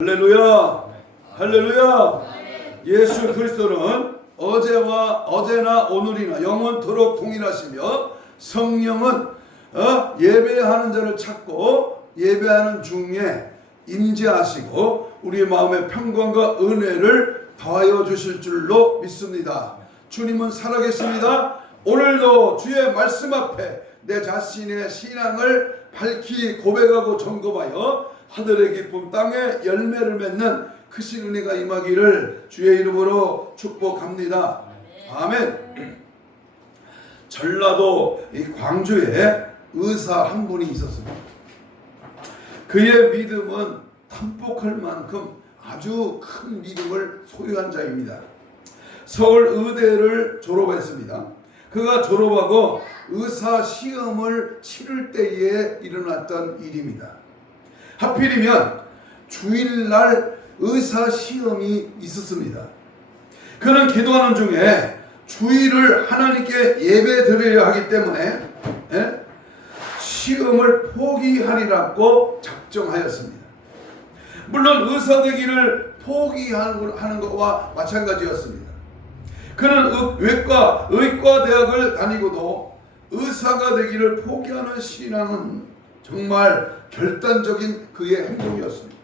할렐루야! 할렐루야! 예수 그리스도는 어제나 오늘이나 영원토록 동일하시며 성령은 예배하는 자를 찾고 예배하는 중에 임재하시고 우리의 마음의 평강과 은혜를 더하여 주실 줄로 믿습니다. 주님은 살아계십니다. 오늘도 주의 말씀 앞에 내 자신의 신앙을 밝히 고백하고 점검하여 하늘의 기쁨 땅에 열매를 맺는 크신 은혜가 임하기를 주의 이름으로 축복합니다. 아멘. 전라도 이 광주에 의사 한 분이 있었습니다. 그의 믿음은 탄폭할 만큼 아주 큰 믿음을 소유한 자입니다. 서울 의대를 졸업했습니다. 그가 졸업하고 의사 시험을 치를 때에 일어났던 일입니다. 하필이면 주일날 의사 시험이 있었습니다. 그는 기도하는 중에 주일을 하나님께 예배 드려야 하기 때문에 시험을 포기하리라고 작정하였습니다. 물론 의사 되기를 포기하는 것과 마찬가지였습니다. 그는 의과 대학을 다니고도 의사가 되기를 포기하는 신앙은 정말 결단적인 그의 행동이었습니다.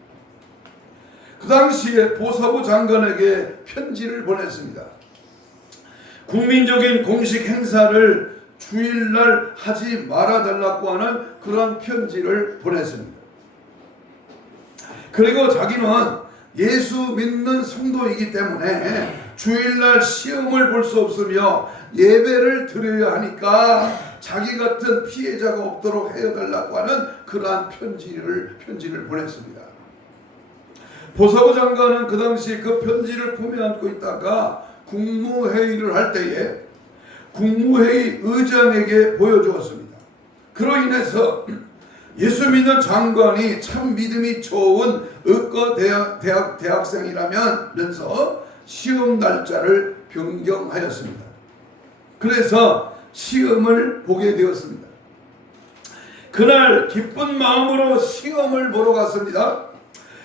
그 당시에 보사부 장관에게 편지를 보냈습니다. 국민적인 공식 행사를 주일날 하지 말아달라고 하는 그런 편지를 보냈습니다. 그리고 자기는 예수 믿는 성도이기 때문에 주일날 시험을 볼 수 없으며 예배를 드려야 하니까 자기 같은 피해자가 없도록 해달라고 하는 그러한 편지를 보냈습니다. 보사부 장관은 그 당시 그 편지를 품에 안고 있다가 국무회의를 할 때에 국무회의 의장에게 보여주었습니다. 그로 인해서 예수 믿는 장관이 참 믿음이 좋은 의과 대학생이라면서 시험 날짜를 변경하였습니다. 그래서 시험을 보게 되었습니다. 그날 기쁜 마음으로 시험을 보러 갔습니다.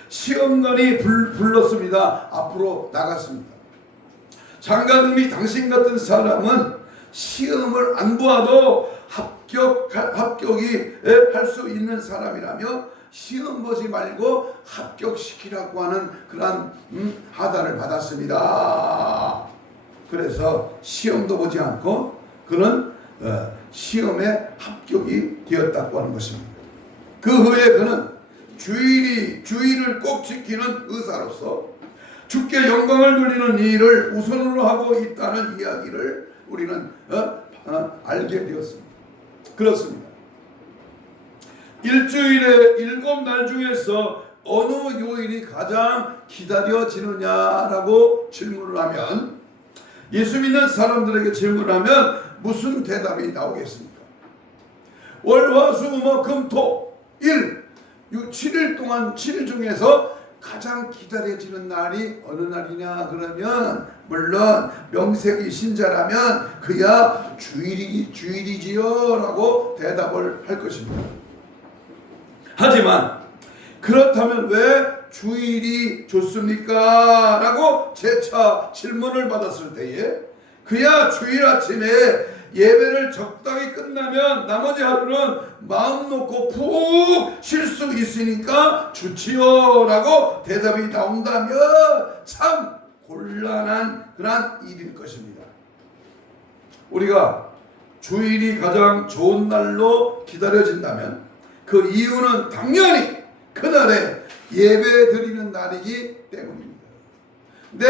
시험관이 불렀습니다. 앞으로 나갔습니다. 장관님이 당신 같은 사람은 시험을 안 보아도 합격이 할 수 있는 사람이라며 시험 보지 말고 합격시키라고 하는 그런 하다를 받았습니다. 그래서 시험도 보지 않고 그는 시험에 합격이 되었다고 하는 것입니다. 그 후에 그는 주의를 꼭 지키는 의사로서 주께 영광을 돌리는 일을 우선으로 하고 있다는 이야기를 우리는 알게 되었습니다. 그렇습니다. 일주일에 7날 중에서 어느 요일이 가장 기다려지느냐라고 질문을 하면 예수 믿는 사람들에게 질문하면 무슨 대답이 나오겠습니까? 월, 화, 수, 목, 금, 토, 일 7일 동안 7일 중에서 가장 기다려지는 날이 어느 날이냐 그러면 물론 명색이 신자라면 그야 주일이지요 라고 대답을 할 것입니다. 하지만 그렇다면 왜 주일이 좋습니까? 라고 재차 질문을 받았을 때에 그야 주일 아침에 예배를 적당히 끝나면 나머지 하루는 마음 놓고 푹 쉴 수 있으니까 좋지요 라고 대답이 나온다면 참 곤란한 그런 일일 것입니다. 우리가 주일이 가장 좋은 날로 기다려진다면 그 이유는 당연히 그날에 예배 드리는 날이기 때문입니다. 내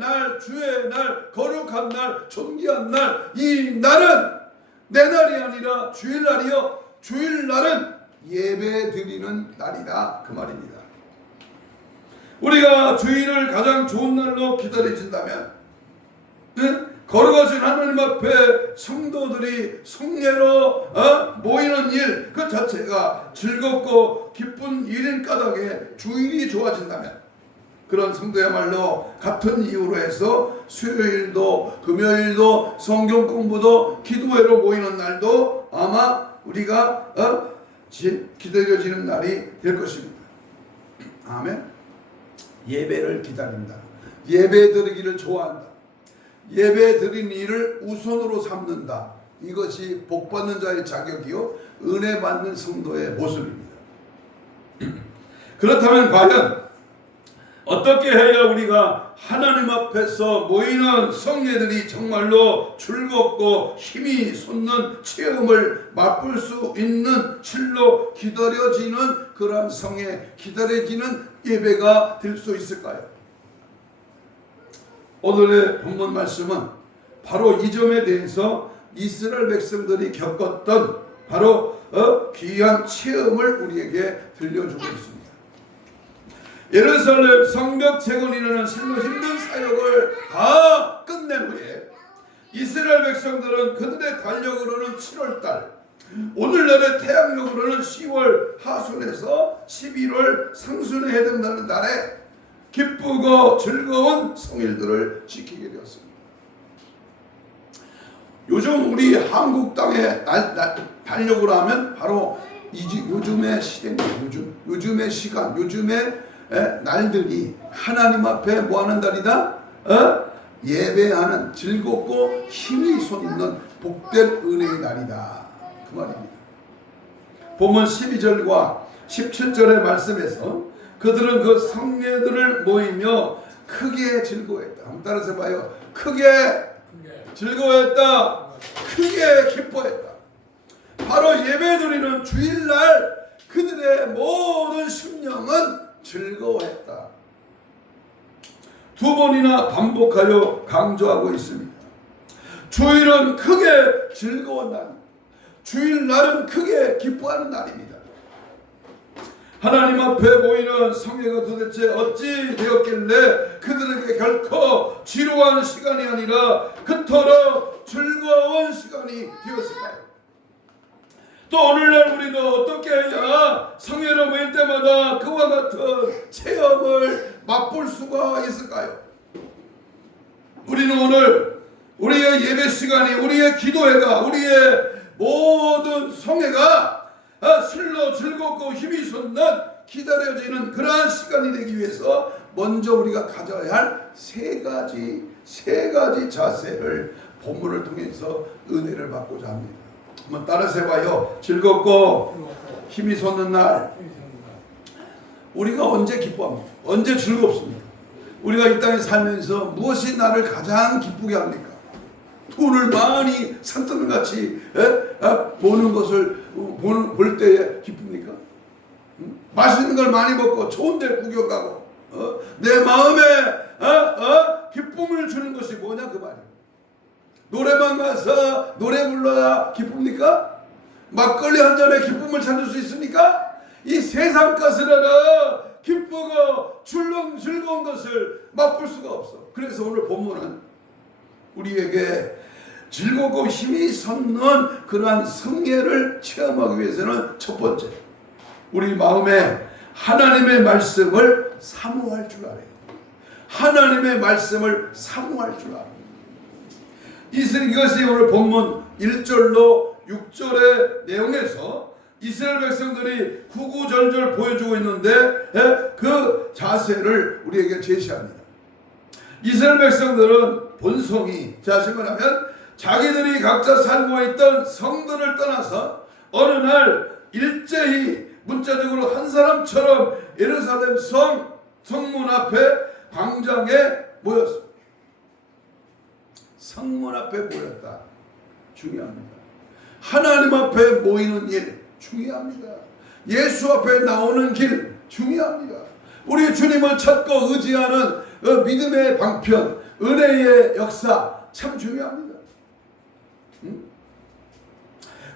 날, 주의 날, 거룩한 날, 존귀한 날, 이 날은 내 날이 아니라 주일날이요. 주일날은 예배 드리는 날이다 그 말입니다. 우리가 주일을 가장 좋은 날로 기다려진다면 거룩하신 하나님 앞에 성도들이 성례로 모이는 일 그 자체가 즐겁고 기쁜 일인 까닭에 주일이 좋아진다면 그런 성도야말로 같은 이유로 해서 수요일도 금요일도 성경 공부도 기도회로 모이는 날도 아마 우리가 기다려지는 날이 될 것입니다. 아멘. 예배를 기다린다. 예배 드리기를 좋아한다. 예배 드린 일을 우선으로 삼는다. 이것이 복받는 자의 자격이요 은혜 받는 성도의 모습입니다. 그렇다면 과연 어떻게 해야 우리가 하나님 앞에서 모이는 성례들이 정말로 즐겁고 힘이 솟는 체험을 맛볼 수 있는 실로 기다려지는 그러한 성에 기다려지는 예배가 될 수 있을까요? 오늘의 본문 말씀은 바로 이 점에 대해서 이스라엘 백성들이 겪었던 바로 귀한 체험을 우리에게 들려주고 있습니다. 예루살렘 성벽 재건이라는 실로 힘든 사역을 다 끝낸 후에 이스라엘 백성들은 그들의 달력으로는 7월달, 오늘날의 태양력으로는 10월 하순에서 11월 상순에 해당하는 날에 기쁘고 즐거운 성일들을 지키게 되었습니다. 요즘 우리 한국 땅의 달력으로 하면 바로 요즘의 시대입니다. 요즘의 시간, 요즘의 날들이 하나님 앞에 뭐하는 달이다? 예배하는 즐겁고 힘이 솟는 복된 은혜의 날이다. 그 말입니다. 본문 12절과 17절의 말씀에서 그들은 그 성례들을 모이며 크게 즐거워했다. 한번 따라서 봐요. 크게 즐거워했다. 크게 기뻐했다. 바로 예배드리는 주일날 그들의 모든 심령은 즐거워했다. 두 번이나 반복하여 강조하고 있습니다. 주일은 크게 즐거운 날, 주일날은 크게 기뻐하는 날입니다. 하나님 앞에 모이는 성례가 도대체 어찌 되었길래 그들에게 결코 지루한 시간이 아니라 그토록 즐거운 시간이 되었을까요? 또 오늘날 우리도 어떻게 해야 성례로 모일 때마다 그와 같은 체험을 맛볼 수가 있을까요? 우리는 오늘 우리의 예배 시간이, 우리의 기도회가, 우리의 모든 성례가 실로 즐겁고 힘이 솟는 기다려지는 그러한 시간이 되기 위해서 먼저 우리가 가져야 할 세 가지 자세를 본문을 통해서 은혜를 받고자 합니다. 한번 따라서 해봐요. 즐겁고 힘이 솟는 날. 우리가 언제 기뻐합니까? 언제 즐겁습니까? 우리가 이 땅에 살면서 무엇이 나를 가장 기쁘게 합니까? 돈을 많이 산더미같이 보는 것을 볼 때에 기쁩니까? 맛있는 걸 많이 먹고 좋은 데 구경 가고 내 마음에 기쁨을 주는 것이 뭐냐 그 말이에요. 노래방 가서 노래 불러야 기쁩니까? 막걸리 한 잔에 기쁨을 찾을 수 있습니까? 이 세상 것으로는 기쁘고 즐거운 것을 맛볼 수가 없어. 그래서 오늘 본문은 우리에게 즐겁고 힘이 솟는 그러한 성례를 체험하기 위해서는 첫 번째, 우리 마음에 하나님의 말씀을 사모할 줄 알아요. 하나님의 말씀을 사모할 줄 알아요. 이것이 오늘 본문 1절로 6절의 내용에서 이스라엘 백성들이 구구절절 보여주고 있는데 그 자세를 우리에게 제시합니다. 이스라엘 백성들은 본성이 자식 말하면 자기들이 각자 살고 있던 성들을 떠나서 어느 날 일제히 문자적으로 한 사람처럼 예루살렘 성문 앞에 광장에 모였습니다. 성문 앞에 모였다. 중요합니다. 하나님 앞에 모이는 일 중요합니다. 예수 앞에 나오는 길 중요합니다. 우리 주님을 찾고 의지하는 믿음의 방편, 은혜의 역사 참 중요합니다.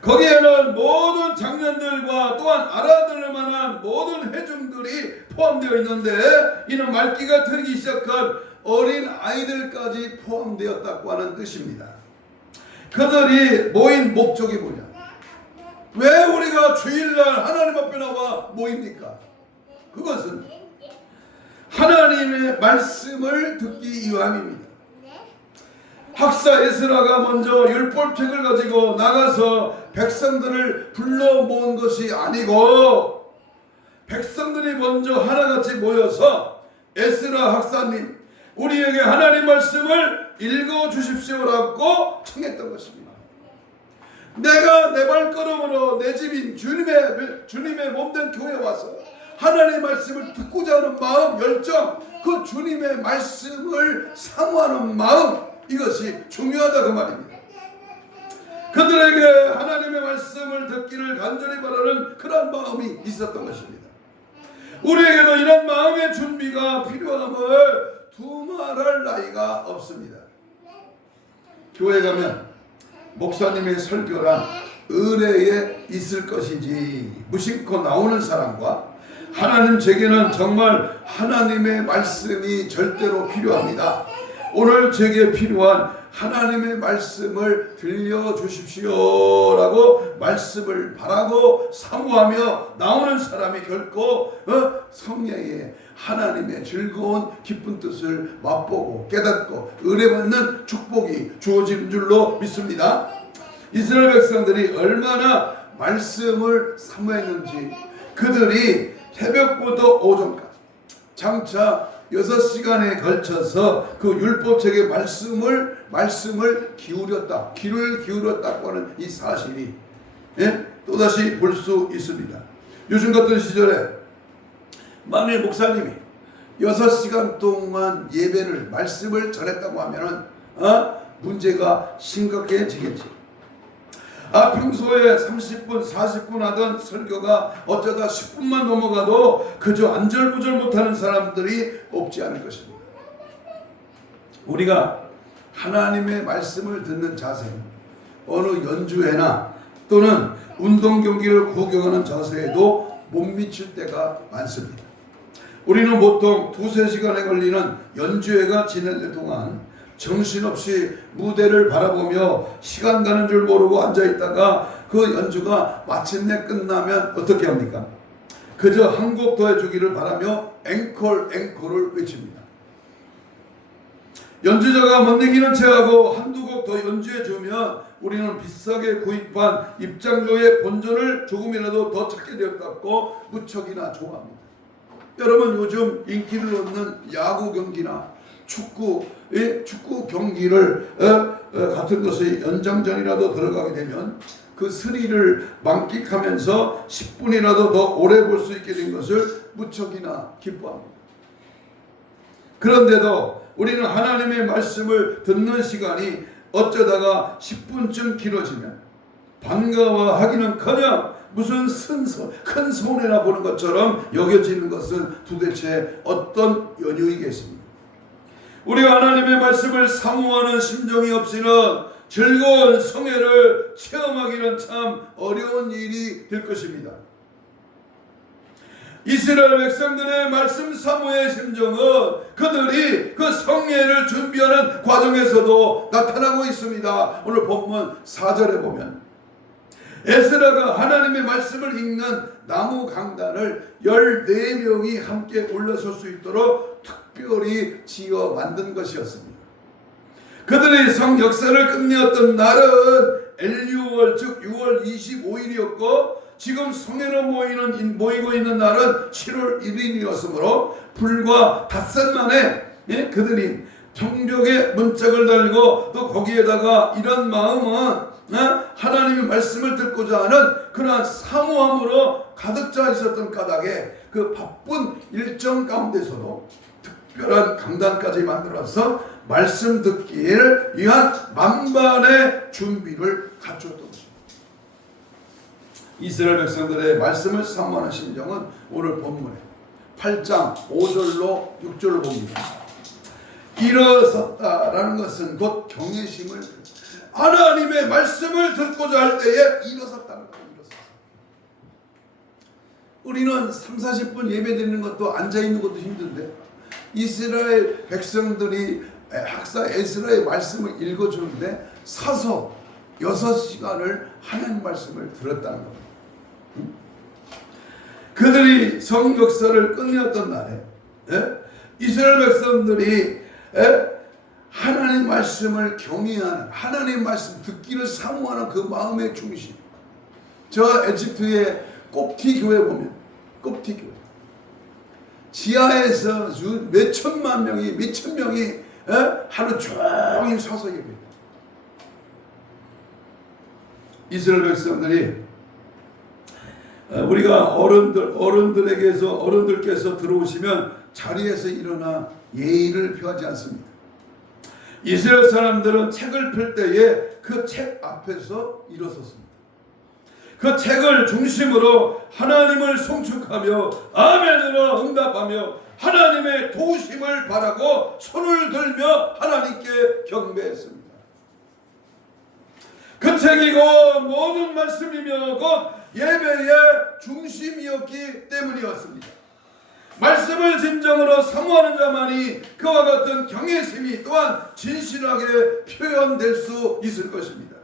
거기에는 모든 장면들과 또한 알아들을 만한 모든 회중들이 포함되어 있는데 이는 말기가 트기 시작한 어린 아이들까지 포함되었다고 하는 뜻입니다. 그들이 모인 목적이 뭐냐? 왜 우리가 주일날 하나님 앞에 나와 모입니까? 그것은 하나님의 말씀을 듣기 위함입니다. 학사 에스라가 먼저 율법책을 가지고 나가서 백성들을 불러 모은 것이 아니고 백성들이 먼저 하나같이 모여서 에스라 학사님, 우리에게 하나님 말씀을 읽어 주십시오라고 청했던 것입니다. 내가 내 발걸음으로 내 집인 주님의 몸된 교회에 와서 하나님의 말씀을 듣고자 하는 마음, 열정, 그 주님의 말씀을 사모하는 마음, 이것이 중요하다 그 말입니다. 그들에게 하나님의 말씀을 듣기를 간절히 바라는 그런 마음이 있었던 것입니다. 우리에게도 이런 마음의 준비가 필요함을 두말할 나위가 없습니다. 교회 가면 목사님의 설교란 의뢰에 있을 것이지 무심코 나오는 사람과 하나님 제게는 정말 하나님의 말씀이 절대로 필요합니다. 오늘 제게 필요한 하나님의 말씀을 들려주십시오라고 말씀을 바라고 사모하며 나오는 사람이 결코 성령의 하나님의 즐거운 기쁜 뜻을 맛보고 깨닫고 의뢰받는 축복이 주어지는 줄로 믿습니다. 이스라엘 백성들이 얼마나 말씀을 사모했는지, 그들이 새벽부터 오전까지 장차 6시간에 걸쳐서 그 율법책의 말씀을 기울였다, 귀를 기울였다고 하는 이 사실이 또다시 볼 수 있습니다. 요즘 같은 시절에 만일 목사님이 6시간 동안 예배를 말씀을 전했다고 하면은 문제가 심각해지겠지. 평소에 30분 40분 하던 설교가 어쩌다 10분만 넘어가도 그저 안절부절 못하는 사람들이 없지 않을 것입니다. 우리가 하나님의 말씀을 듣는 자세는 어느 연주회나 또는 운동 경기를 구경하는 자세에도 못 미칠 때가 많습니다. 우리는 보통 2-3시간에 걸리는 연주회가 진행될 동안 정신없이 무대를 바라보며 시간 가는 줄 모르고 앉아있다가 그 연주가 마침내 끝나면 어떻게 합니까? 그저 한 곡 더 해주기를 바라며 앵콜을 외칩니다. 연주자가 멋내기는 체하고 한두 곡 더 연주해주면 우리는 비싸게 구입한 입장료의 본전을 조금이라도 더 찾게 되었다고 무척이나 좋아합니다. 여러분, 요즘 인기를 얻는 야구 경기나 축구 경기를 같은 것의 연장전이라도 들어가게 되면 그 스릴을 만끽하면서 10분이라도 더 오래 볼 수 있게 된 것을 무척이나 기뻐합니다. 그런데도 우리는 하나님의 말씀을 듣는 시간이 어쩌다가 10분쯤 길어지면 반가워하기는커녕 무슨 큰 손해나 보는 것처럼 여겨지는 것은 도대체 어떤 연유이겠습니까? 우리가 하나님의 말씀을 사모하는 심정이 없이는 즐거운 성회를 체험하기는 참 어려운 일이 될 것입니다. 이스라엘 백성들의 말씀 사모의 심정은 그들이 그 성회를 준비하는 과정에서도 나타나고 있습니다. 오늘 본문 4절에 보면 에스라가 하나님의 말씀을 읽는 나무 강단을 14명이 함께 올라설 수 있도록 특별히 지어 만든 것이었습니다. 그들의 성 역사를 끝내었던 날은 엘유월 즉 6월 25일이었고 지금 성회로 모이고 있는 날은 7월 1일이었으므로 불과 닷새 만에 그들이 성벽에 문짝을 달고 또 거기에다가 이런 마음은 하나님의 말씀을 듣고자 하는 그러한 사모함으로 가득 차 있었던 까닭에 그 바쁜 일정 가운데서도 특별한 강단까지 만들어서 말씀 듣기를 위한 만반의 준비를 갖추었던 것입니다. 이스라엘 백성들의 말씀을 사모하는 심정은 오늘 본문에 8장 5절로 6절로 봅니다. 일어섰다라는 것은 곧 경외심을 하나님의 말씀을 듣고자 할 때에 일어섰다는 거예요. 우리는 3-40분 예배 드리는 것도 앉아있는 것도 힘든데 이스라엘 백성들이 학사 에스라의 말씀을 읽어주는데 사서 6시간을 하나님 말씀을 들었다는 겁니다. 그들이 성 역사를 끝내었던 날에 이스라엘 백성들이 하나님 말씀을 경외하는, 하나님 말씀 듣기를 사모하는 그 마음의 중심. 저 에집트의 꼽티 교회 보면 꼽티 교회 지하에서 몇 천만 명이 몇천 명이 하루 종일 서서 예배해요. 이스라엘 백성들이 우리가 어른들께서 들어오시면 자리에서 일어나 예의를 표하지 않습니다. 이스라엘 사람들은 책을 펼 때에 그 책 앞에서 일어섰습니다. 그 책을 중심으로 하나님을 송축하며 아멘으로 응답하며 하나님의 도우심을 바라고 손을 들며 하나님께 경배했습니다. 그 책이고 모든 말씀이며 곧 예배의 중심이었기 때문이었습니다. 말씀을 진정으로 사모하는 자만이 그와 같은 경외심이 또한 진실하게 표현될 수 있을 것입니다.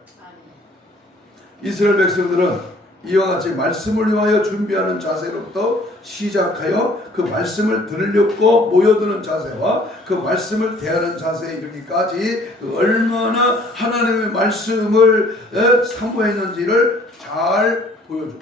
이스라엘 백성들은 이와 같이 말씀을 위하여 준비하는 자세로부터 시작하여 그 말씀을 들으려고 모여드는 자세와 그 말씀을 대하는 자세에 이르기까지 얼마나 하나님의 말씀을 사모했는지를 잘 보여주고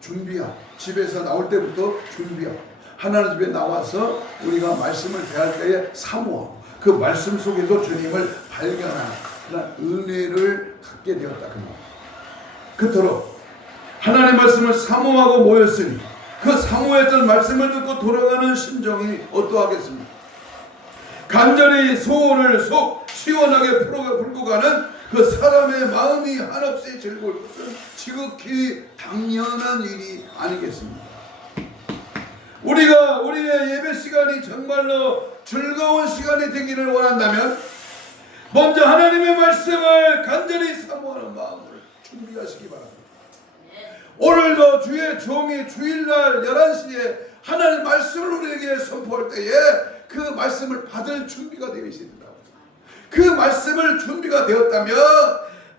준비하고 집에서 나올 때부터 준비하고 하나님 집에 나와서 우리가 말씀을 대할 때에 사모하고 그 말씀 속에서 주님을 발견하는 그런 은혜를 갖게 되었다. 그토록 하나님의 말씀을 사모하고 모였으니 그 사모했던 말씀을 듣고 돌아가는 심정이 어떠하겠습니까? 간절히 소원을 속 시원하게 풀고 가는 그 사람의 마음이 한없이 즐거울 것은 지극히 당연한 일이 아니겠습니까? 우리가 우리의 예배 시간이 정말로 즐거운 시간이 되기를 원한다면 먼저 하나님의 말씀을 간절히 사모하는 마음을 준비하시기 바랍니다. 오늘도 주의 종이 주일날 11시에 하나님의 말씀을 우리에게 선포할 때에 그 말씀을 받을 준비가 되어 있어야 된다고. 그 말씀을 준비가 되었다면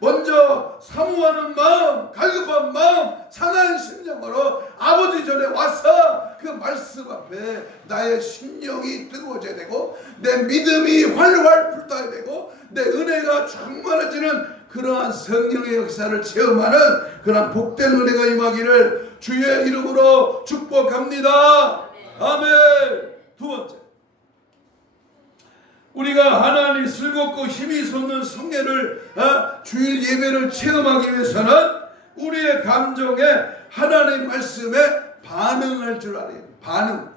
먼저 사모하는 마음, 갈급한 마음, 상한 심령으로 아버지 전에 와서 그 말씀 앞에 나의 심령이 뜨거워져야 되고 내 믿음이 활활 불타야 되고 내 은혜가 충만해지는 그러한 성령의 역사를 체험하는 그러한 복된 은혜가 임하기를 주의 이름으로 축복합니다. 아멘. 두 번째, 우리가 하나님 슬겁고 힘이 솟는 성례를 주일 예배를 체험하기 위해서는 우리의 감정에 하나님 말씀에 반응할 줄 알아야 돼요. 반응.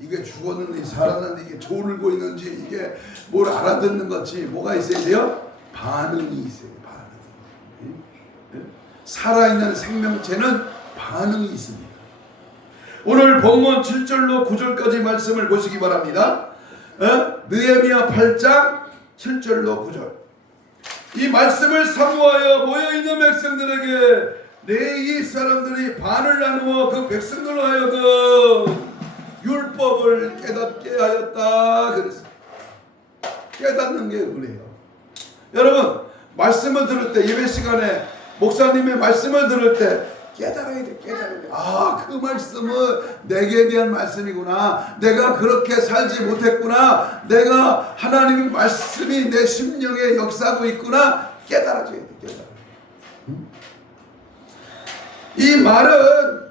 이게 죽었는지 살았는지 이게 졸고 있는지 이게 뭘 알아듣는 것이 뭐가 있어야 돼요? 반응이 있어야 돼요. 반응. 살아있는 생명체는 반응이 있습니다. 오늘 본문 7절로 9절까지 말씀을 보시기 바랍니다. 느헤미야 8장 7절로 9절. 이 말씀을 사모하여 모여있는 백성들에게 레위 사람들이 반을 나누어 그 백성들로 하여금 율법을 깨닫게 하였다 그랬어요. 깨닫는 게 은혜예요. 여러분, 말씀을 들을 때 예배 시간에 목사님의 말씀을 들을 때 깨달아야 돼. 깨달아야 돼. 그 말씀은 내게 대한 말씀이구나. 내가 그렇게 살지 못했구나. 내가 하나님의 말씀이 내 심령에 역사하고 있구나. 깨달아줘야 돼. 깨달아. 이 말은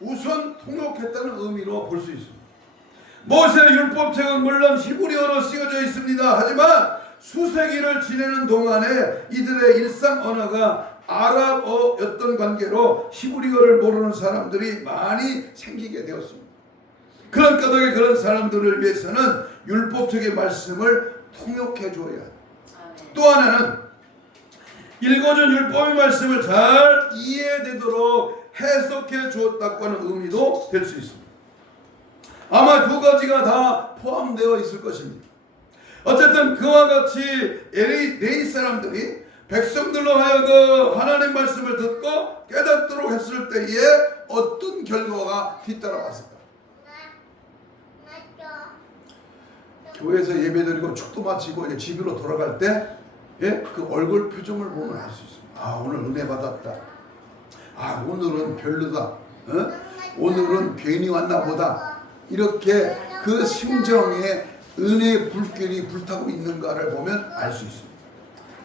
우선 통역했다는 의미로 볼 수 있습니다. 모세 율법책은 물론 히브리어로 쓰여져 있습니다. 하지만 수세기를 지내는 동안에 이들의 일상 언어가 아랍어였던 관계로 히브리어를 모르는 사람들이 많이 생기게 되었습니다. 그런 까닭에 그런 사람들을 위해서는 율법책의 말씀을 통역해 줘야 합니다. 또 하나는 읽어준 율법의 말씀을 잘 이해되도록 해석해 주었다고 하는 의미도 될 수 있습니다. 아마 두 가지가 다 포함되어 있을 것입니다. 어쨌든 그와 같이 레위 사람들이 백성들로 하여금 하나님 말씀을 듣고 깨닫도록 했을 때에 어떤 결과가 뒤따라왔을까? 교회에서 예배드리고 축도 마치고 이제 집으로 돌아갈 때 그 얼굴 표정을 보면 알 수 있습니다. 오늘 은혜 받았다. 오늘은 별로다. 오늘은 괜히 왔나 보다. 이렇게 그 심정에 은혜의 불길이 불타고 있는가를 보면 알 수 있습니다.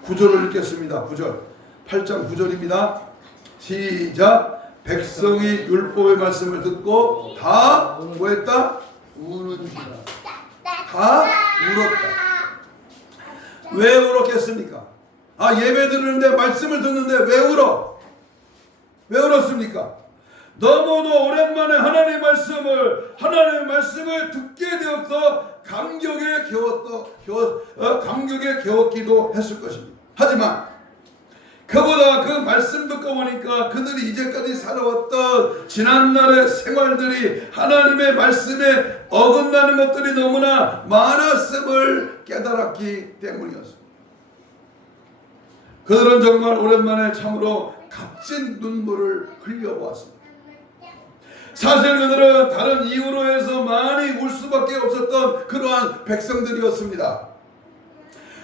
9절을 읽겠습니다. 9절. 8장 9절입니다. 시작. 백성이 율법의 말씀을 듣고 다 뭐했다? 우는지라. 다 울었다. 왜 울었겠습니까? 예배 드리는데 말씀을 듣는데 왜 울어? 왜 울었습니까? 너무도 오랜만에 하나님의 말씀을 듣게 되어서 감격에 겨웠기도 했을 것입니다. 하지만 그보다 그 말씀 듣고 보니까 그들이 이제까지 살아왔던 지난날의 생활들이 하나님의 말씀에 어긋나는 것들이 너무나 많았음을 깨달았기 때문이었습니다. 그들은 정말 오랜만에 참으로 값진 눈물을 흘려보았습니다. 사실 그들은 다른 이유로 해서 많이 울 수밖에 없었던 그러한 백성들이었습니다.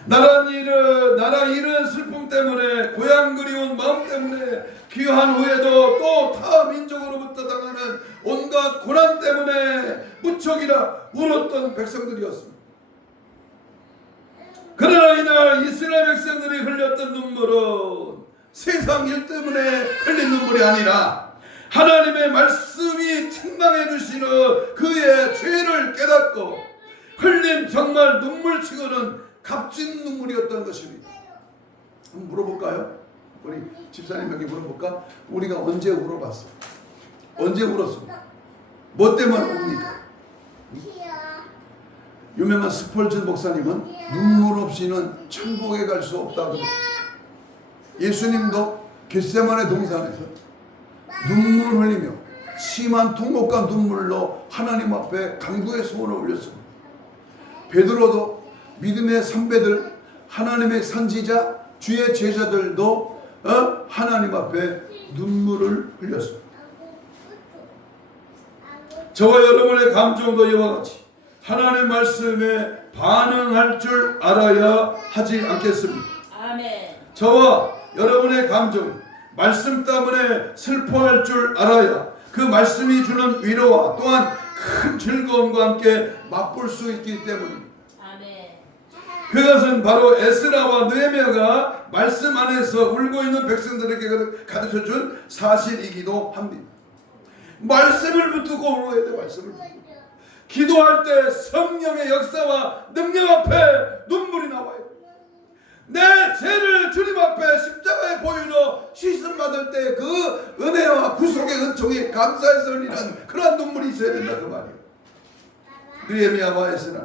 나라 잃은 슬픔 때문에, 고향 그리운 마음 때문에, 귀한 후에도 또 타 민족으로부터 당하는 온갖 고난 때문에 무척이나 울었던 백성들이었습니다. 그러나 이날 이스라엘 백성들이 흘렸던 눈물은 세상 일 때문에 흘린 눈물이 아니라 하나님의 말씀이 책망해 주시는 그의 죄를 깨닫고 흘린 정말 눈물치고는 값진 눈물이었던 것입니다. 한번 물어볼까요? 우리 집사님에게 물어볼까? 우리가 언제 울어봤어? 언제 울었습니까? 뭐 때문에 웁니까? 유명한 스펄전 목사님은 눈물 없이는 천국에 갈 수 없다고 그랬어요. 예수님도 겟세마네 동산에서 눈물 흘리며 심한 통곡과 눈물로 하나님 앞에 간구의 소원을 올렸습니다. 베드로도 믿음의 선배들, 하나님의 선지자, 주의 제자들도 하나님 앞에 눈물을 흘렸습니다. 저와 여러분의 감정도 이와 같이 하나님의 말씀에 반응할 줄 알아야 하지 않겠습니까? 아멘. 저와 여러분의 감정, 말씀 때문에 슬퍼할 줄 알아야 그 말씀이 주는 위로와 또한 큰 즐거움과 함께 맛볼 수 있기 때문입니다. 아멘. 그것은 바로 에스라와 느헤미야가 말씀 안에서 울고 있는 백성들에게 가르쳐준 사실이기도 합니다. 말씀을 붙들고 울어야 돼. 말씀을 붙들고. 기도할 때 성령의 역사와 능력 앞에 눈물이 나와요. 내 죄를 주님 앞에 십자가에 보이러 시선 받을 때 그 은혜와 구속의 은총이 감사해서 흘리는 그런 눈물이 있어야 된다 그 말이에요. 느헤미야와 에스라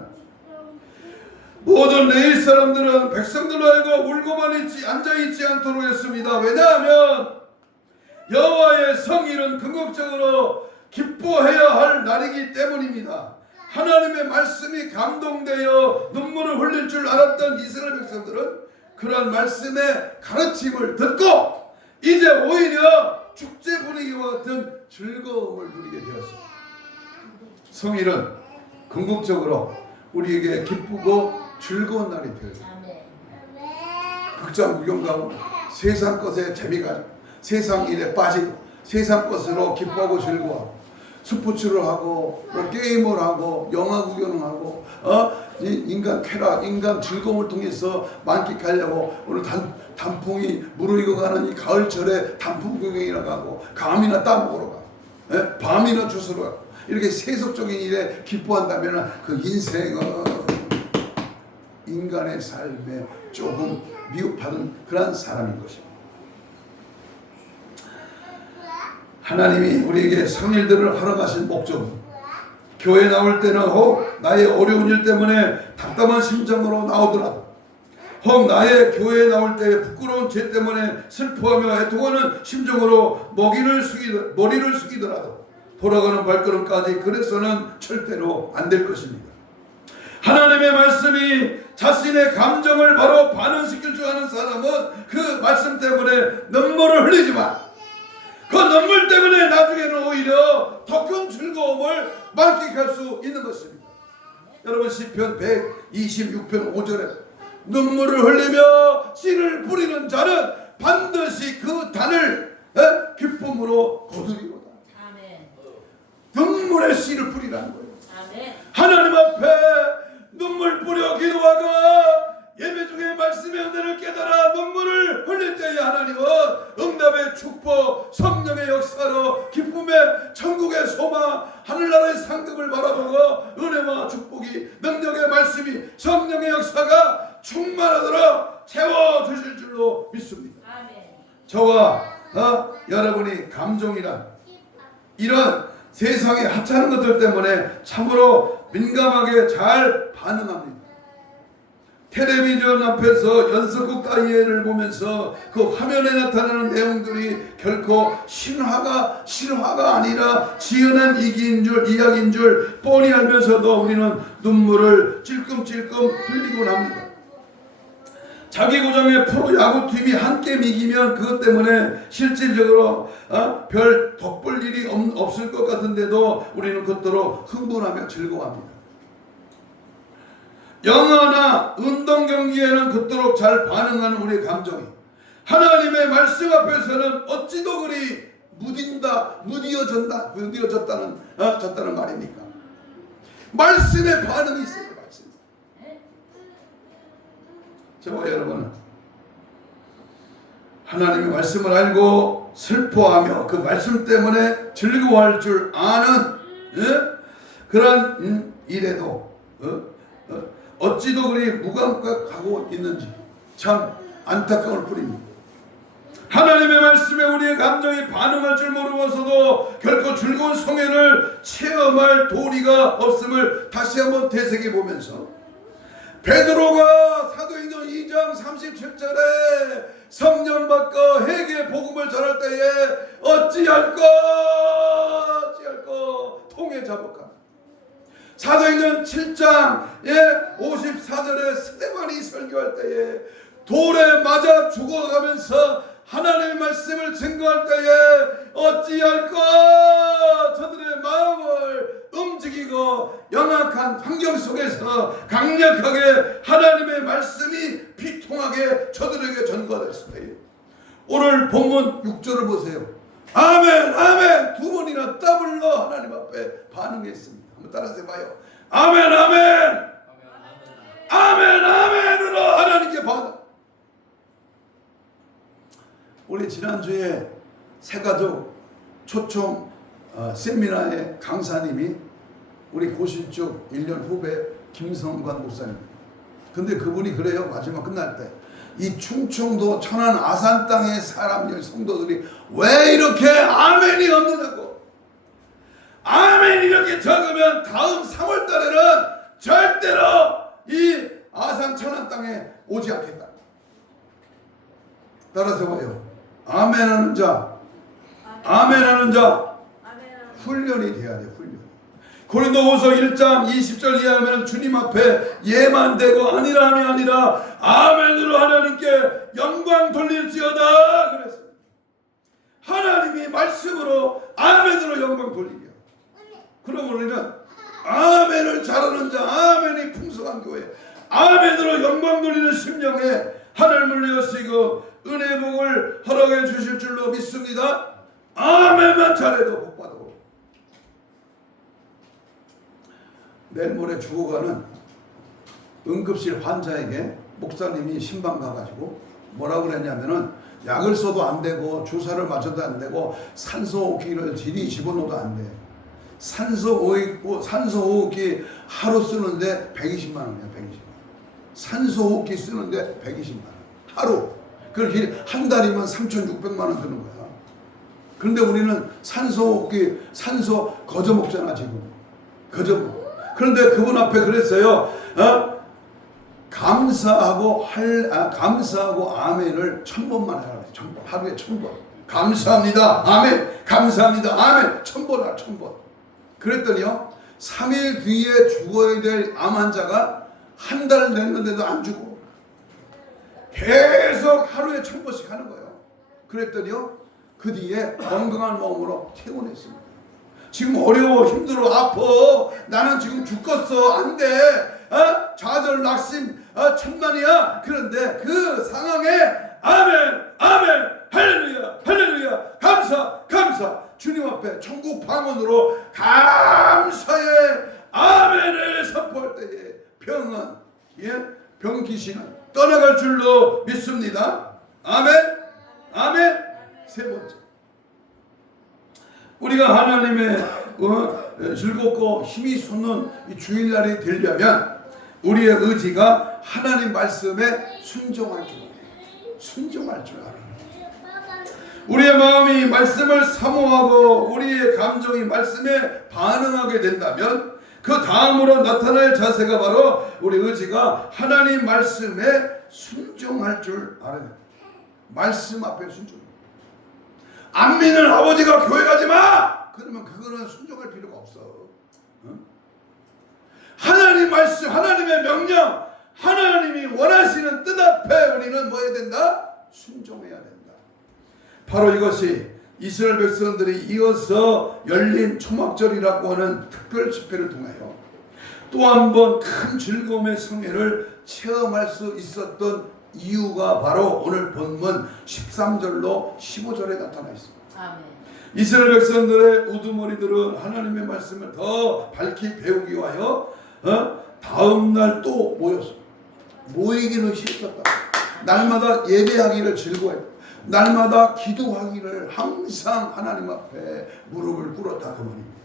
모든 레위 사람들은 백성들로 알고 울고만 앉아있지 않도록 했습니다. 왜냐하면 여호와의 성일은 궁극적으로 기뻐해야 할 날이기 때문입니다. 하나님의 말씀이 감동되어 눈물을 흘릴 줄 알았던 이스라엘 백성들은 그런 말씀의 가르침을 듣고 이제 오히려 축제 분위기와 같은 즐거움을 누리게 되었습니다. 성일은 궁극적으로 우리에게 기쁘고 즐거운 날이 되었습니다. 극장 구경 가고 세상 것에 재미가 세상 일에 빠지고 세상 것으로 기뻐하고 즐거워하고 스포츠를 하고 뭐 게임을 하고 영화 구경을 하고 인간 쾌락, 인간 즐거움을 통해서 만끽하려고 오늘 단풍이 무르익어가는 이 가을철에 단풍 구경이나 가고 감이나 따먹으러 가고 밤이나 주스러 가고 이렇게 세속적인 일에 기뻐한다면 그 인생은 인간의 삶에 조금 미흡하는 그런 사람인 것입니다. 하나님이 우리에게 성일들을 허락하신 목적은 교회 나올 때는 혹 나의 어려운 일 때문에 답답한 심정으로 나오더라도 혹 나의 교회에 나올 때 부끄러운 죄 때문에 슬퍼하며 애통하는 심정으로 머리를 숙이더라도 돌아가는 발걸음까지 그래서는 절대로 안 될 것입니다. 하나님의 말씀이 자신의 감정을 바로 반응시킬 줄 아는 사람은 그 말씀 때문에 눈물을 흘리지만 그 눈물 때문에 나중에는 오히려 더 큰 즐거움을 만끽할 수 있는 것입니다. 여러분 시편 126편 5절에 눈물을 흘리며 씨를 뿌리는 자는 반드시 그 단을 기쁨으로 거두리로다. 아멘. 눈물의 씨를 뿌리라는 거예요. 아멘. 하나님 앞에 눈물 뿌려 기도하고 예배 중에 말씀의 은혜를 깨달아 눈물을 흘릴 때에 하나님은 응답의 축복, 성령의 역사로 말씀이 성령의 역사가 충만하도록 채워주실 줄로 믿습니다. 아멘. 저와 여러분이 감정이란 이런 세상의 하찮은 것들 때문에 참으로 민감하게 잘 반응합니다. 텔레비전 앞에서 연속극 다이애를 보면서 그 화면에 나타나는 내용들이 결코 실화가 아니라 지어낸 이야기인 줄 뻔히 알면서도 우리는 눈물을 찔끔찔끔 흘리곤 합니다. 자기 고장의 프로야구팀이 한 게임 이기면 그것 때문에 실질적으로 별 덕볼 일이 없을 것 같은데도 우리는 그토록 흥분하며 즐거워합니다. 영화나 운동 경기에는 그토록 잘 반응하는 우리의 감정이 하나님의 말씀 앞에서는 어찌도 그리 졌다는 말입니까? 말씀에 반응이 있어요. 말씀. 저와 여러분은 하나님의 말씀을 알고 슬퍼하며 그 말씀 때문에 즐거워할 줄 아는 그런 일에도 어찌도 그리 무감각하고 있는지 참 안타까울 뿐입니다. 하나님의 말씀에 우리의 감정이 반응할 줄 모르면서도 결코 즐거운 성회를 체험할 도리가 없음을 다시 한번 되새겨 보면서 베드로가 사도행전 2장 37절에 성령 받고 회개 복음을 전할 때에 어찌할꼬 통에 자복하라. 사도행전 7장 54절에 스데반이 설교할 때에 돌에 맞아 죽어가면서 하나님의 말씀을 증거할 때에 어찌할꼬 저들의 마음을 움직이고 영악한 환경 속에서 강력하게 하나님의 말씀이 비통하게 저들에게 전가됐을 때에 오늘 본문 6절을 보세요. 아멘 아멘 두 번이나 더블로 하나님 앞에 반응했습니다. 한번 따라서 봐요. 아멘 아멘 아멘 아멘으로 하나님께 받아. 우리 지난주에 새가족 초청 세미나의 강사님이 우리 고신쪽 1년 후배 김성관 목사님. 근데 그분이 그래요. 마지막 끝날 때 이 충청도 천안 아산 땅의 사람들 성도들이 왜 이렇게 아멘이 없느냐고. 아멘 이렇게 적으면 다음 3월 달에는 절대로 이 아산 천안 땅에 오지 않겠다. 따라서 봐요. 아멘하는 자, 아멘하는 자, 훈련이 돼야 돼. 훈련. 고린도후서 1장 20절 이하면 주님 앞에 예만 되고 아니라함이 아니라 아멘으로 하나님께 영광 돌릴지어다 그랬어요. 하나님이 말씀으로 아멘으로 영광 돌리게. 그럼 우리는 아멘을 잘하는 자, 아멘이 풍성한 교회, 아멘으로 영광 돌리는 심령에 하늘을 여시고 은혜 복을 허락해 주실 줄로 믿습니다. 아멘만 잘해도 복 받아. 내일 모레 죽어가는 응급실 환자에게 목사님이 신방 가가지고 뭐라고 그랬냐면은 약을 써도 안 되고 주사를 맞춰도 안 되고 산소호흡기를 질이 집어넣어도 안 돼. 산소호흡기 하루 쓰는데 120만 원이야. 120만 원. 산소호흡기 쓰는데 120만 원. 하루. 그렇게 한 달이면 3,600만 원 드는 거야. 그런데 우리는 산소호흡기, 산소 거저 먹잖아 지금. 거저 먹어. 그런데 그분 앞에 그랬어요. 감사하고 아멘을 1000번만 해라. 하루에 1000번. 감사합니다. 아멘. 감사합니다. 아멘. 1000번 하라. 1000번. 그랬더니요. 3일 뒤에 죽어야 될 암 환자가 한 달 됐는데도 안 죽어. 계속 하루에 1000번씩 하는 거예요. 그랬더니요. 그 뒤에 건강한 몸으로 퇴원했습니다. 지금 어려워, 힘들어, 아파. 나는 지금 죽겠어. 안 돼. 좌절, 낙심, 천만이야. 그런데 그 상황에 아멘, 아멘, 할렐루야, 할렐루야, 감사, 감사. 주님 앞에 천국 방언으로 감사의 아멘을 선포할 때에 병은, 병 귀신은 떠나갈 줄로 믿습니다. 아멘, 아멘. 세 번째. 우리가 하나님의 즐겁고 힘이 솟는 이 주일날이 되려면 우리의 의지가 하나님 말씀에 순종할 줄 알아요. 순종할 줄 알아요. 우리의 마음이 말씀을 사모하고 우리의 감정이 말씀에 반응하게 된다면 그 다음으로 나타날 자세가 바로 우리 의지가 하나님 말씀에 순종할 줄 알아요. 말씀 앞에 순종. 안 믿는 아버지가 교회 가지 마! 그러면 그거는 순종할 필요가 없어. 하나님 말씀, 하나님의 명령, 하나님이 원하시는 뜻 앞에 우리는 뭐 해야 된다? 순종해야 된다. 바로 이것이 이스라엘 백성들이 이어서 열린 초막절이라고 하는 특별 집회를 통하여 또 한 번 큰 즐거움의 성회를 체험할 수 있었던 이유가 바로 오늘 본문 13절로 15절에 나타나 있습니다. 아멘. 이스라엘 백성들의 우두머리들은 하나님의 말씀을 더 밝히 배우기 위하여 다음날 또 모였어. 모이기는 싫었다. 날마다 예배하기를 즐거워했다. 날마다 기도하기를 항상 하나님 앞에 무릎을 꿇었다 그 말입니다.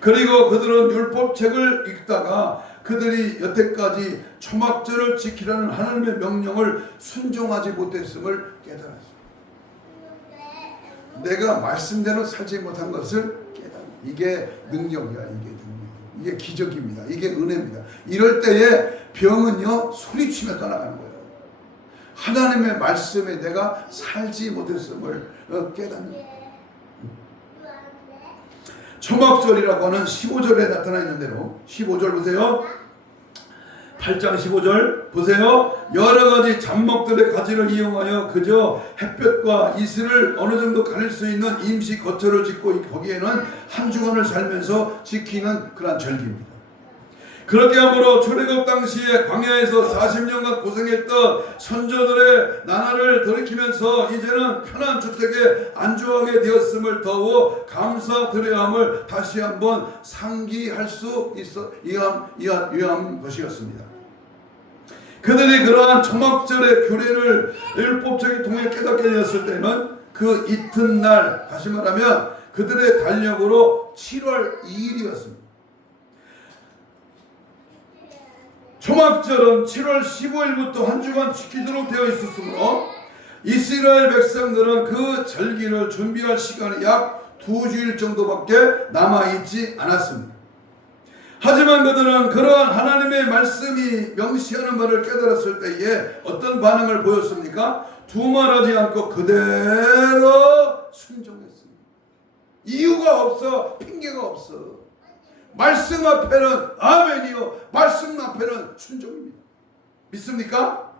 그리고 그들은 율법책을 읽다가 그들이 여태까지 초막절을 지키라는 하나님의 명령을 순종하지 못했음을 깨달았습니다. 내가 말씀대로 살지 못한 것을 깨달아. 이게 능력이야. 이게 능력. 이게 기적입니다. 이게 은혜입니다. 이럴 때에 병은요 소리치며 떠나가는 거예요. 하나님의 말씀에 내가 살지 못했음을 깨닫는 거예요. 초막절이라고 하는 15절에 나타나 있는 대로 15절 보세요. 8장 15절 보세요. 여러 가지 잡목들의 가지를 이용하여 그저 햇볕과 이슬을 어느 정도 가릴 수 있는 임시 거처를 짓고 거기에는 한 주간을 살면서 지키는 그런 절기입니다. 그렇게 함으로 출애굽 당시에 광야에서 40년간 고생했던 선조들의 나날을 돌이키면서 이제는 편한 주택에 안주하게 되었음을 더욱 감사드려야 함을 다시 한번 상기할 수 있어 위한 것이었습니다. 그들이 그러한 초막절의 규례를 율법책을 통해 깨닫게 되었을 때는 그 이튿날 다시 말하면 그들의 달력으로 7월 2일이었습니다. 초막절은 7월 15일부터 한 주간 지키도록 되어 있었으므로 이스라엘 백성들은 그 절기를 준비할 시간이 약 2주일 정도밖에 남아있지 않았습니다. 하지만 그들은 그러한 하나님의 말씀이 명시하는 바를 깨달았을 때에 어떤 반응을 보였습니까? 두말하지 않고 그대로 순종했습니다. 이유가 없어, 핑계가 없어. 말씀 앞에는 아멘이요, 말씀 앞에는 순종입니다. 믿습니까?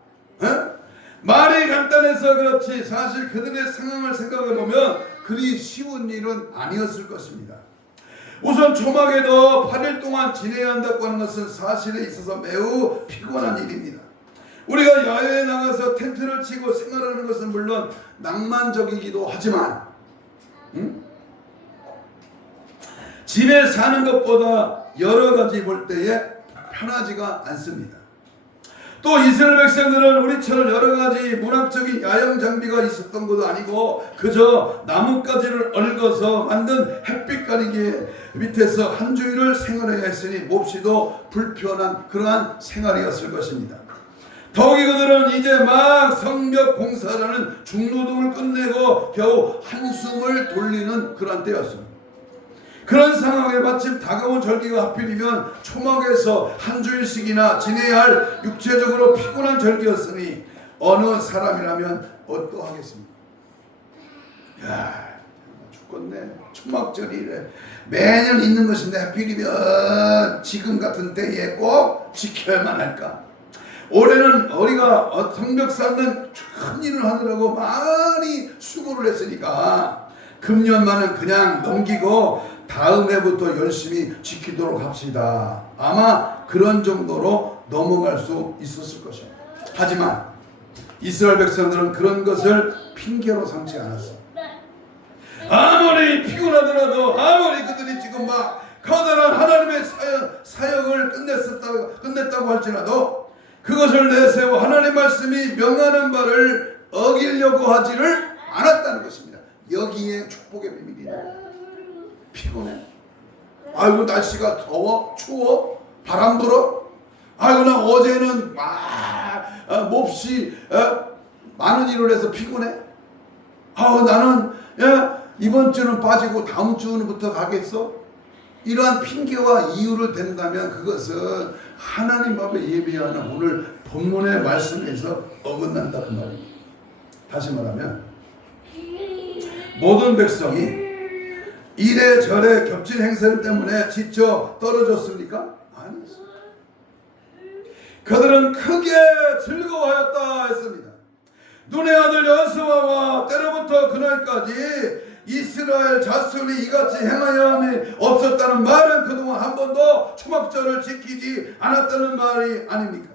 말이 간단해서 그렇지 사실 그들의 상황을 생각해 보면 그리 쉬운 일은 아니었을 것입니다. 우선 초막에도 8일 동안 지내야 한다고 하는 것은 사실에 있어서 매우 피곤한 일입니다. 우리가 야외에 나가서 텐트를 치고 생활하는 것은 물론 낭만적이기도 하지만 집에 사는 것보다 여러 가지 볼 때에 편하지가 않습니다. 또 이스라엘 백성들은 우리처럼 여러 가지 문학적인 야영 장비가 있었던 것도 아니고 그저 나뭇가지를 얽어서 만든 햇빛 가리개 밑에서 한 주일을 생활해야 했으니 몹시도 불편한 그러한 생활이었을 것입니다. 더욱이 그들은 이제 막 성벽 공사라는 중노동을 끝내고 겨우 한숨을 돌리는 그런 때였습니다. 그런 상황에 마침 다가온 절기가 하필이면 초막에서 한 주일씩이나 지내야 할 육체적으로 피곤한 절기였으니 어느 사람이라면 어떠하겠습니까? 야, 죽겠네. 초막절이래. 매년 있는 것인데 하필이면 지금 같은 때에 꼭 지켜야만 할까? 올해는 우리가 성벽 쌓는 큰 일을 하느라고 많이 수고를 했으니까 금년만은 그냥 넘기고 다음 해부터 열심히 지키도록 합시다. 아마 그런 정도로 넘어갈 수 있었을 것입니다. 하지만 이스라엘 백성들은 그런 것을 핑계로 삼지 않았어. 아무리 피곤하더라도 아무리 그들이 지금 막 커다란 하나님의 사역을 끝냈다고 할지라도 그것을 내세워 하나님 말씀이 명하는 바를 어기려고 하지를 않았다는 것입니다. 여기에 축복의 비밀이에요. 피곤해. 아이고 날씨가 더워? 추워? 바람 불어? 아이고 나 어제는 몹시 많은 일을 해서 피곤해. 나는 이번 주는 빠지고 다음 주부터 가겠어. 이러한 핑계와 이유를 댄다면 그것은 하나님 앞에 예배하는 오늘 본문의 말씀에서 어긋난다 그 말입니다. 다시 말하면 모든 백성이 이래저래 겹친 행세 때문에 지쳐 떨어졌습니까? 아니죠. 그들은 크게 즐거워하였다 했습니다. 눈의 아들 여호수아와 때로부터 그날까지 이스라엘 자손이 이같이 행하여함이 없었다는 말은 그동안 한 번도 초막절을 지키지 않았다는 말이 아닙니까?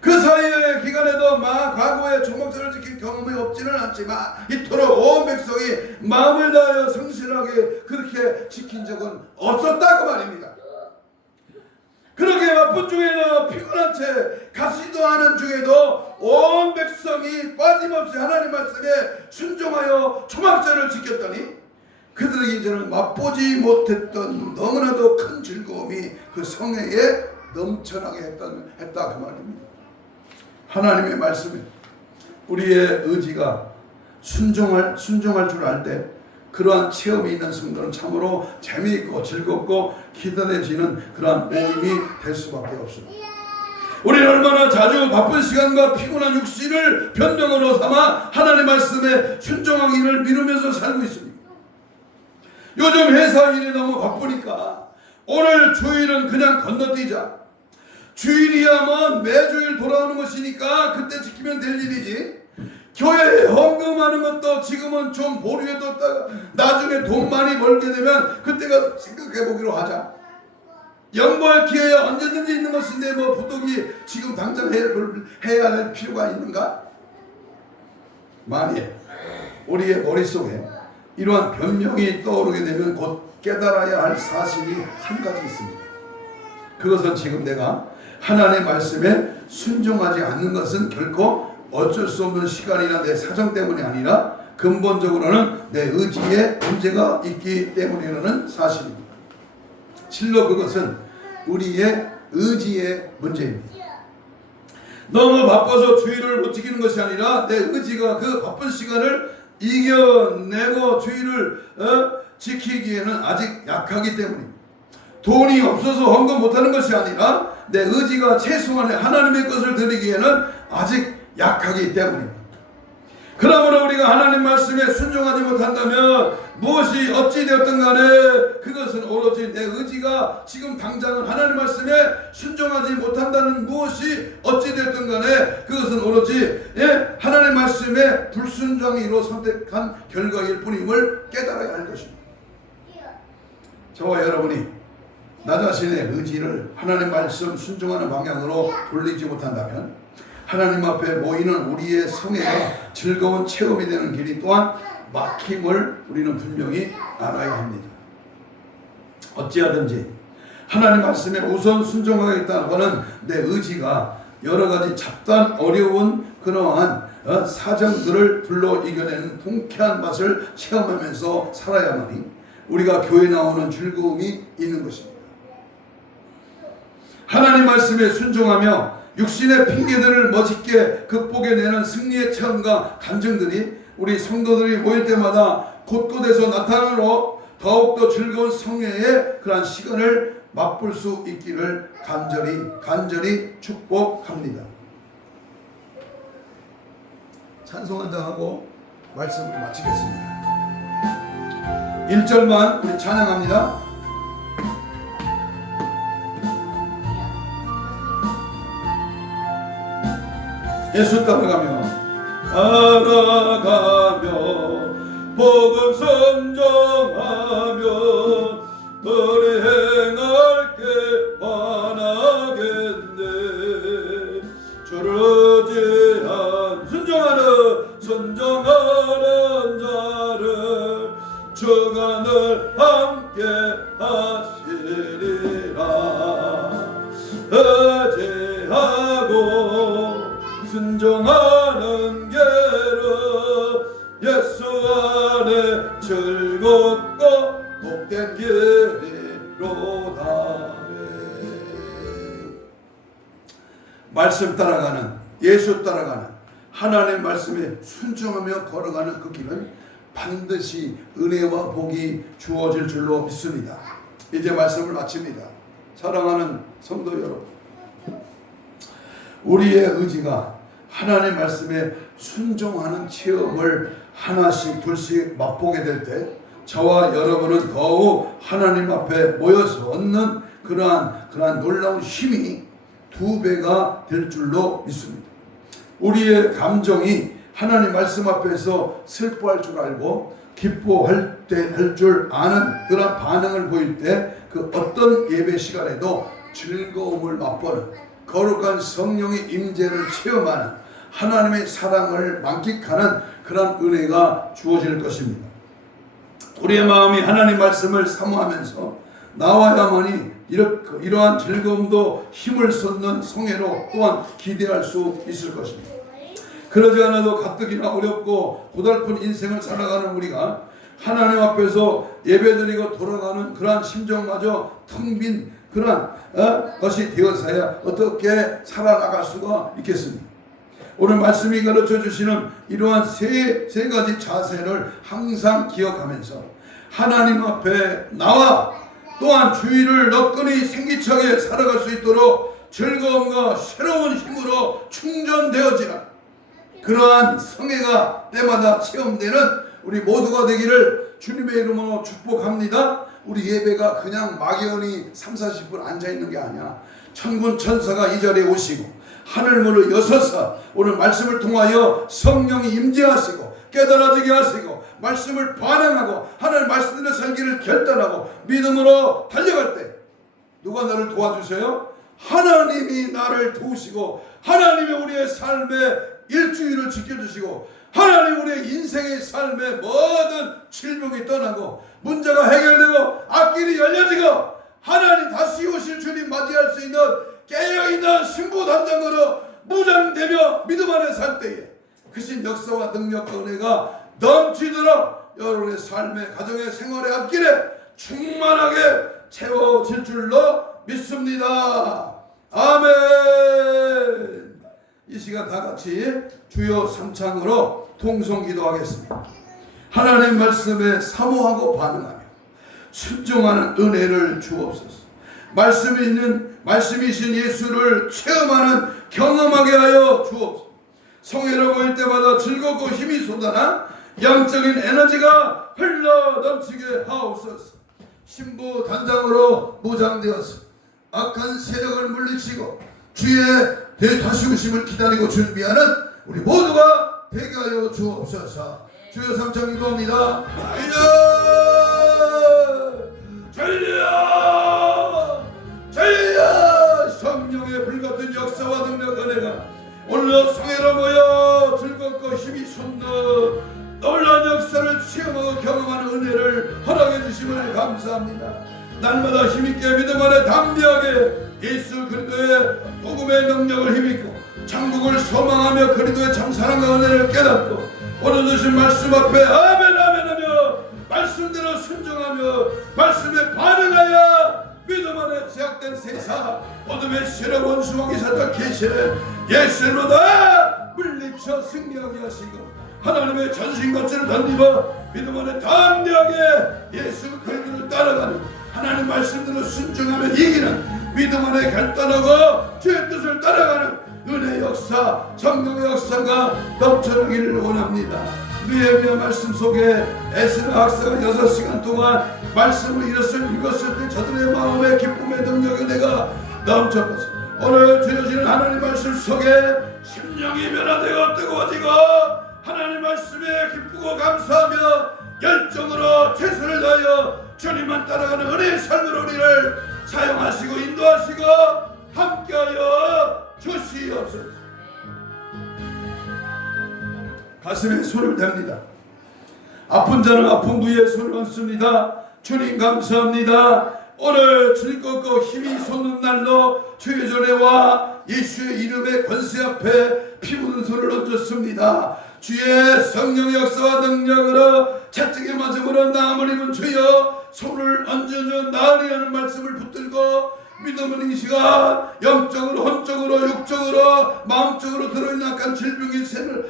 그 사이의 기간에도 과거에 초막절을 지킨 경험이 없지는 않지만 이토록 온 백성이 마음을 다하여 성실하게 그렇게 지킨 적은 없었다 그 말입니다. 그렇게 바쁜 중에도 피곤한 채 가시도 않은 중에도 온 백성이 빠짐없이 하나님 말씀에 순종하여 초막절을 지켰더니 그들에게 이제는 맛보지 못했던 너무나도 큰 즐거움이 그 성회에 넘쳐나게 했다 그 말입니다. 하나님의 말씀에 우리의 의지가 순종할 줄 알 때 그러한 체험이 있는 성도는 참으로 재미있고 즐겁고 기다려지는 그러한 모임이 될 수밖에 없습니다. 우리는 얼마나 자주 바쁜 시간과 피곤한 육신을 변명으로 삼아 하나님 말씀에 순종하기를 미루면서 살고 있습니다. 요즘 회사 일이 너무 바쁘니까 오늘 주일은 그냥 건너뛰자. 주일이야만 매주일 돌아오는 것이니까 그때 지키면 될 일이지. 교회에 헌금하는 것도 지금은 좀 보류해뒀다가 나중에 돈 많이 벌게 되면 그때가 생각해보기로 하자. 연보할 기회가 언제든지 있는 것인데 부득이 지금 당장 해야 할 필요가 있는가? 만일 우리의 머릿속에 이러한 변명이 떠오르게 되면 곧 깨달아야 할 사실이 한 가지 있습니다. 그것은 지금 내가 하나님의 말씀에 순종하지 않는 것은 결코 어쩔 수 없는 시간이나 내 사정 때문이 아니라 근본적으로는 내 의지에 문제가 있기 때문이라는 사실입니다. 실로 그것은 우리의 의지의 문제입니다. 너무 바빠서 주일을 못 지키는 것이 아니라 내 의지가 그 바쁜 시간을 이겨내고 주일을 지키기에는 아직 약하기 때문입니다. 돈이 없어서 헌금 못하는 것이 아니라 내 의지가 최소한의 하나님의 것을 드리기에는 아직 약하기 때문입니다. 그러므로 우리가 하나님 말씀에 순종하지 못한다면 무엇이 어찌 되었든 간에 그것은 오로지 내 의지가 지금 당장은 하나님 말씀에 순종하지 못한다는 무엇이 어찌 되었든 간에 그것은 오로지 하나님 말씀에 불순종으로 선택한 결과일 뿐임을 깨달아야 할 것입니다. 저와 여러분이 나 자신의 의지를 하나님 말씀 순종하는 방향으로 돌리지 못한다면 하나님 앞에 모이는 우리의 성회가 즐거운 체험이 되는 길이 또한 막힘을 우리는 분명히 알아야 합니다. 어찌하든지 하나님 말씀에 우선 순종하겠다는 것은 내 의지가 여러 가지 잡단 어려운 그러한 사정들을 불러 이겨내는 통쾌한 맛을 체험하면서 살아야만이 우리가 교회 나오는 즐거움이 있는 것입니다. 하나님 말씀에 순종하며 육신의 핑계들을 멋있게 극복해내는 승리의 체험과 감정들이 우리 성도들이 모일 때마다 곳곳에서 나타나므로 더욱더 즐거운 성회의 그러한 시간을 맛볼 수 있기를 간절히 축복합니다. 찬송 한장 하고 말씀을 마치겠습니다. 1절만 우리 찬양합니다. 예수 따라가며 복음 선정하며 너를 행할게 원하겠네. 주를 의지한 순종하는 자를 주가 늘 함께 하시리라. 의지하고 순종하는 길은 예수 안에 즐겁고 복된 길이로다. 말씀 따라가는, 예수 따라가는, 하나님의 말씀에 순종하며 걸어가는 그 길은 반드시 은혜와 복이 주어질 줄로 믿습니다. 이제 말씀을 마칩니다. 사랑하는 성도 여러분, 우리의 의지가 하나님의 말씀에 순종하는 체험을 하나씩 둘씩 맛보게 될 때 저와 여러분은 더욱 하나님 앞에 모여서 얻는 그러한 놀라운 힘이 2배가 될 줄로 믿습니다. 우리의 감정이 하나님 말씀 앞에서 슬퍼할 줄 알고 기뻐할 줄 아는 그런 반응을 보일 때 그 어떤 예배 시간에도 즐거움을 맛보는 거룩한 성령의 임재를 체험하는 하나님의 사랑을 만끽하는 그런 은혜가 주어질 것입니다. 우리의 마음이 하나님 말씀을 사모하면서 나와야만이 이러한 즐거움도 힘을 쏟는 성회로 또한 기대할 수 있을 것입니다. 그러지 않아도 가뜩이나 어렵고 고달픈 인생을 살아가는 우리가 하나님 앞에서 예배드리고 돌아가는 그러한 심정마저 텅 빈 그러한 것이 되어서야 어떻게 살아나갈 수가 있겠습니까? 오늘 말씀이 가르쳐 주시는 이러한 세 가지 자세를 항상 기억하면서 하나님 앞에 나와 또한 주의를 너끈히 생기차게 살아갈 수 있도록 즐거움과 새로운 힘으로 충전되어지는 그러한 성회가 때마다 체험되는 우리 모두가 되기를 주님의 이름으로 축복합니다. 우리 예배가 그냥 막연히 30-40분 앉아있는 게 아니야. 천군 천사가 이 자리에 오시고 하늘문을 여셔서 오늘 말씀을 통하여 성령이 임재하시고 깨달아지게 하시고 말씀을 반응하고 하나님 말씀대로 살기를 결단하고 믿음으로 달려갈 때 누가 나를 도와주세요? 하나님이 나를 도우시고 하나님이 우리의 삶의 일주일을 지켜주시고 하나님 우리의 인생의 삶의 모든 질병이 떠나고 문제가 해결되고 앞길이 열려지고 하나님 다시 오실 주님 맞이할 수 있는 깨어있는 승부단장으로 무장되며 믿음 안에 살 때에 그신 역사와 능력과 은혜가 넘치도록 여러분의 삶의 가정의 생활의 앞길에 충만하게 채워질 줄로 믿습니다. 아멘. 이 시간 다 같이 주여 삼창으로 통성 기도하겠습니다. 하나님 말씀에 사모하고 반응하며 순종하는 은혜를 주옵소서. 말씀이신 예수를 체험하는 경험하게 하여 주옵소서. 성회로 모일 때마다 즐겁고 힘이 솟아나 영적인 에너지가 흘러 넘치게 하옵소서. 신부 단장으로 무장되어서 악한 세력을 물리치고 주의 다시 오심을 기다리고 준비하는 우리 모두가 되게 하여 주옵소서. 주여 삼창 기도합니다. 주여 성령의 불같은 역사와 능력 은혜가 오늘 성회로 모여 즐겁고 힘이 솟는 놀라운 역사를 체험하고 경험하는 은혜를 허락해 주심을 감사합니다. 날마다 힘있게 믿음 안에 담대하게 예수 그리스도의 복음의 능력을 힘입고 천국을 소망하며 그리스도의 참 사랑과 은혜를 깨닫고 오늘 주신 말씀 앞에 아멘 아멘 하며 말씀대로 순종하며 말씀에 반응하여 믿음 안에 제약된 세상 어둠의 세력 원수와 기사들 계시는 예수로 다 물리쳐 승리하게 하시고 하나님의 전신갑주를 던지고 믿음 안에 담대하게 예수 그리스도를 따라가는 하나님 말씀대로 순종하며 이기는 믿음 안에 결단하고 주의 뜻을 따라가는 은혜의 역사 성령의 역사가 넘쳐나기를 원합니다. 느헤미야 말씀 속에 에스라 학사가 6시간 동안 말씀을 읽었을 때 저들의 마음에 기쁨의 능력이 내가 넘쳐버서 오늘 들려지는 하나님 말씀 속에 심령이 변화되고 뜨거워지고 하나님 말씀에 기쁘고 감사하며 열정으로 최선을 다하여 주님만 따라가는 은혜의 삶으로 우리를 사용하시고 인도하시고 함께하여 주시옵소서. 가슴에 손을 댑니다. 아픈 자는 아픈 부위에 손을 얹습니다. 주님 감사합니다. 오늘 즐겁고 힘이 솟는 날로 주의 전에와 예수의 이름의 권세 앞에 피 묻은 손을 얹었습니다. 주의 성령의 역사와 능력으로 채찍에 맞음으로 나음을 입은 주여 손을 얹으며 나으리 하는 말씀을 붙들고 믿음은 이 시간 영적으로 혼적으로 육적으로 마음적으로 들어있는 악한 질병의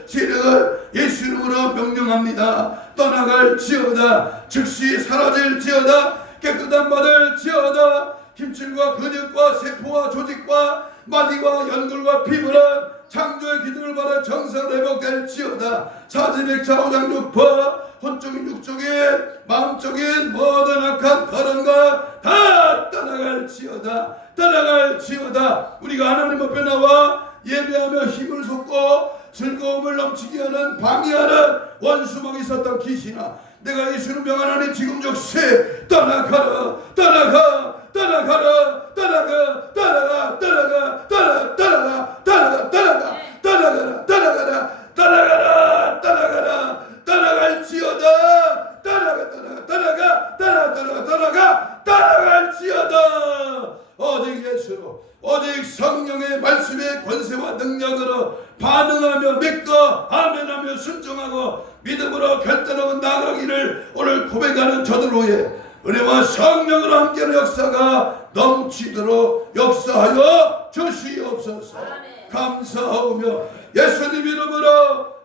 세력을 예수 이름으로 명령합니다. 떠나갈지어다. 즉시 사라질지어다. 깨끗한 받을지어다. 힘줄과 근육과 세포와 조직과 마디와 연골과 피부는 창조의 기둥을 받아 정상 회복될지어다. 사지백 좌우장육파 혼적인 육적인 마음적인 모든 악한 걸음과 다 떠나갈지어다. 떠나갈지어다. 우리가 하나님 앞에 나와 예배하며 힘을 쏟고 즐거움을 넘치게 하는 방해하는 원수막이 있었던 귀신아, 내가 예수는 명하노니 지금 즉시 떠나가라. 떠나가. 떠나가라. 떠나가. 떠나가. 떠나가. 떠나가. 떠나가. 떠나가. 떠나가. 떠나가라. 떠나가라. 떠나가라. 떠나가라. 떠나갈지어다. 떠나가. 떠나가. 떠나가. 떠나가. 떠나가. 떠나가. 떠나갈지어다. 오직 예수로, 오직 성령의 말씀의 권세와 능력으로 반응하며 믿고 아멘하며 순종하고 믿음으로 결단하고 나가기를 오늘 고백하는 저들 위해 은혜와 성령으로 함께하는 역사가 넘치도록 역사하여 주시옵소서. 감사하며 예수님 이름으로